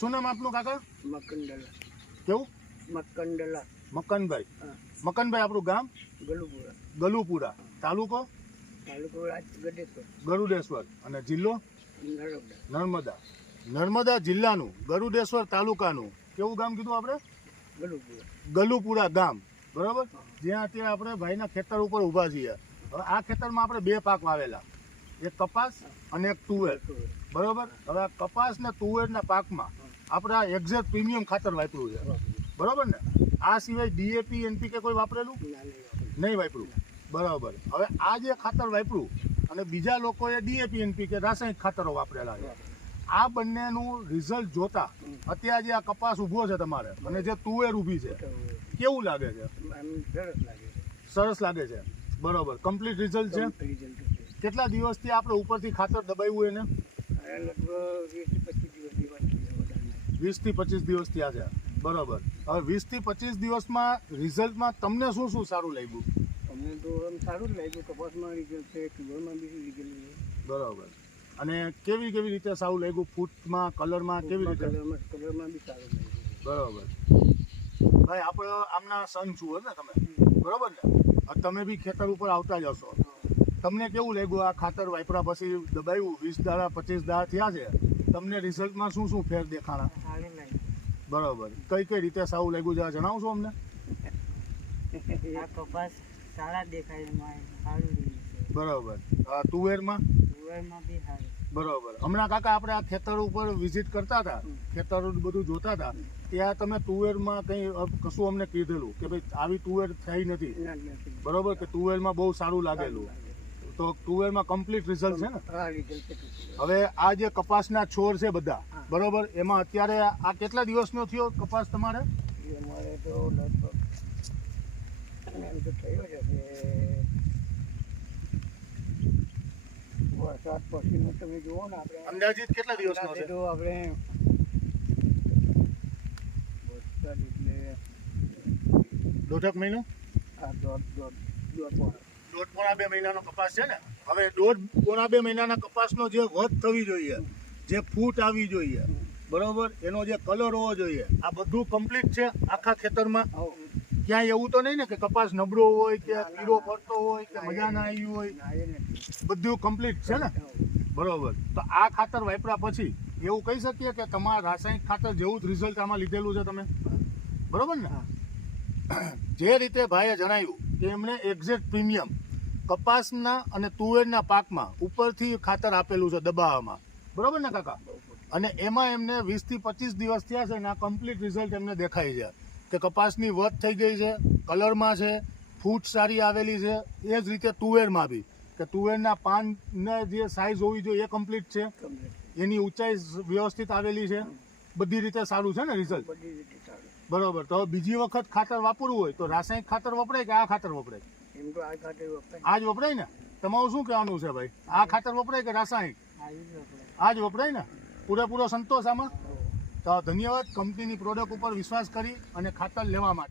શું નામ આપનું કાકા? મકંડલા. કેવું? મકંડલા. મકનભાઈ. મકનભાઈ આપણું ગામ? ગલુપુરા. ગલુપુરા. તાલુકો? તાલુકો ગડેશ્વર. ગરુડેશ્વર. અને જિલ્લો? નર્મદા. નર્મદા. નર્મદા જિલ્લાનું ગરુડેશ્વર તાલુકાનું કેવું ગામ કીધું આપણે? ગલુપુરા. ગલુપુરા ગામ, બરાબર. જ્યાં અત્યારે આપણે ભાઈના ખેતર ઉપર ઊભા છીએ. હવે આ ખેતરમાં આપણે બે પાક વાવેલા, એક કપાસ અને એક તુવેર, બરાબર. હવે આ કપાસ ને તુવેરના પાકમાં આપણે આ એક્ઝેક્ટ પ્રીમિયમ ખાતર વાપર્યું છે, બરાબર ને? આ સિવાય ડીએપી એનપીકે કોઈ વાપરેલું નહીં? વાપર્યું, બરાબર. હવે આ જે ખાતર વાપર્યું અને બીજા લોકોએ ડીએપી એનપીકે રાસાયણિક ખાતરો વાપરેલા છે, આ બંનેનું રિઝલ્ટ જોતા અત્યારે જે આ કપાસ ઊભો છે તમારે અને જે તુવેર ઊભી છે, કેવું લાગે છે? સરસ લાગે છે, બરાબર. કમ્પ્લીટ રિઝલ્ટ છે. કેટલા દિવસથી આપણે ઉપરથી ખાતર દબાવ્યું એને? 20 થી 25 દિવસ થયા છે, બરાબર. હવે 20 થી 25 દિવસમાં રિઝલ્ટમાં તમને શું શું સારું લાગ્યું? અમને તો સારું જ લાગ્યું. કપાસમાં રિઝલ્ટ છે, તુવેરમાં બી રિઝલ્ટ છે, બરાબર. અને કેવી કેવી રીતે સારું લાગ્યું? ફૂટમાં, કલરમાં કેવી રીતે? કલરમાં બી સારું લાગ્યું, બરાબર. ભાઈ આપણે આમના સન છું ને તમે, બરાબર ને? તમે બી ખેતર ઉપર આવતા જ હશો. તમને કેવું લાગ્યું આ ખાતર વાપરા પછી દબાવ્યું? 20 દાડા 25 દાડા થયા છે, તમને રિઝલ્ટમાં શું શું ફેર દેખાણા? સારું લાગ્યું. બરાબર. કઈ કઈ રીતે સારું લાગ્યું જરા જણાવશો અમને? આ કપાસ સારા દેખાય એમાં સારું રહ્યું છે, બરાબર. તુવેરમાં? તુવેરમાં બી સારું, બરાબર. હમણાં કાકા આપણે આ ખેતર ઉપર વિઝિટ કરતા હતા, ખેતર બધું જોતા હતા, ત્યાં તમે તુવેરમાં કંઈ કશું અમને કીધેલું કે ભાઈ આવી તુવેર થઈ નથી, બરાબર, કે તુવેરમાં બહુ સારું લાગેલું, તો તુવેરમાં કમ્પ્લીટ રિઝલ્ટ છે ને? હવે આ જે કપાસના છોડ છે બધા, બરાબર, એમાં અત્યારે આ કેટલા દિવસનો થયો કપાસ તમારે? અમારે તો લગભગ એમ તો થયો છે કે વરસાદ પછીનો તમે જુઓ ને, આપણે અંદાજિત કેટલા દિવસનો છે? તો આપણે વરસાદ એટલે દોઢેક મહિનો, આ દોઢ પોણા 2 મહિનાનો કપાસ છે ને? હવે પોણા 2 મહિનાના કપાસનો જે વધ થવી જોઈએ, જે ફૂટ આવી જોઈએ, બરોબર, એનો જે કલર હોવો જોઈએ, આ બધું કમ્પ્લીટ છે આખા ખેતરમાં? ક્યાંય એવું તો નહીં ને કે કપાસ નબળો હોય કે પીળો પડતો હોય કે મજા ના આવી હોય? બધું કમ્પ્લીટ છે ને, બરોબર. તો આ ખાતર વાપર્યા પછી એવું કહી શકીએ કે તમારા રાસાયણિક ખાતર જેવું જ રિઝલ્ટ આમાં લીધેલું છે તમે, બરોબર ને? જે રીતે ભાઈએ જણાવ્યું કે એમણે એક્ઝેક્ટ પ્રીમિયમ કપાસના અને તુવેરના પાકમાં ઉપરથી ખાતર આપેલું છે દબાવવામાં, બરોબર ને કાકા? અને એમાં એમને 20 થી 25 દિવસ થયા છે અને આ કમ્પ્લીટ રિઝલ્ટ એમને દેખાય છે કે કપાસની વધ થઈ ગઈ છે, કલરમાં છે, ફૂટ સારી આવેલી છે. એ જ રીતે તુવેરમાં બી કે તુવેરના પાનને જે સાઇઝ હોવી જોઈએ એ કમ્પ્લીટ છે, એની ઊંચાઈ વ્યવસ્થિત આવેલી છે, બધી રીતે સારું છે ને રિઝલ્ટ? બરોબર. તો બીજી વખત ખાતર વાપરવું હોય તો રાસાયણિક ખાતર વપરાય કે આ ખાતર વપરાય? એમ તો આ ખાતર વપરાય. આ જ વપરાય ને? તમારું શું કહેવાનું છે ભાઈ? આ ખાતર વપરાય કે રાસાયણિક? આ જ વપરાય ને? પૂરેપૂરો સંતોષ આમાં? તો ધન્યવાદ કંપનીની પ્રોડક્ટ ઉપર વિશ્વાસ કરી અને ખાતર લેવા માટે.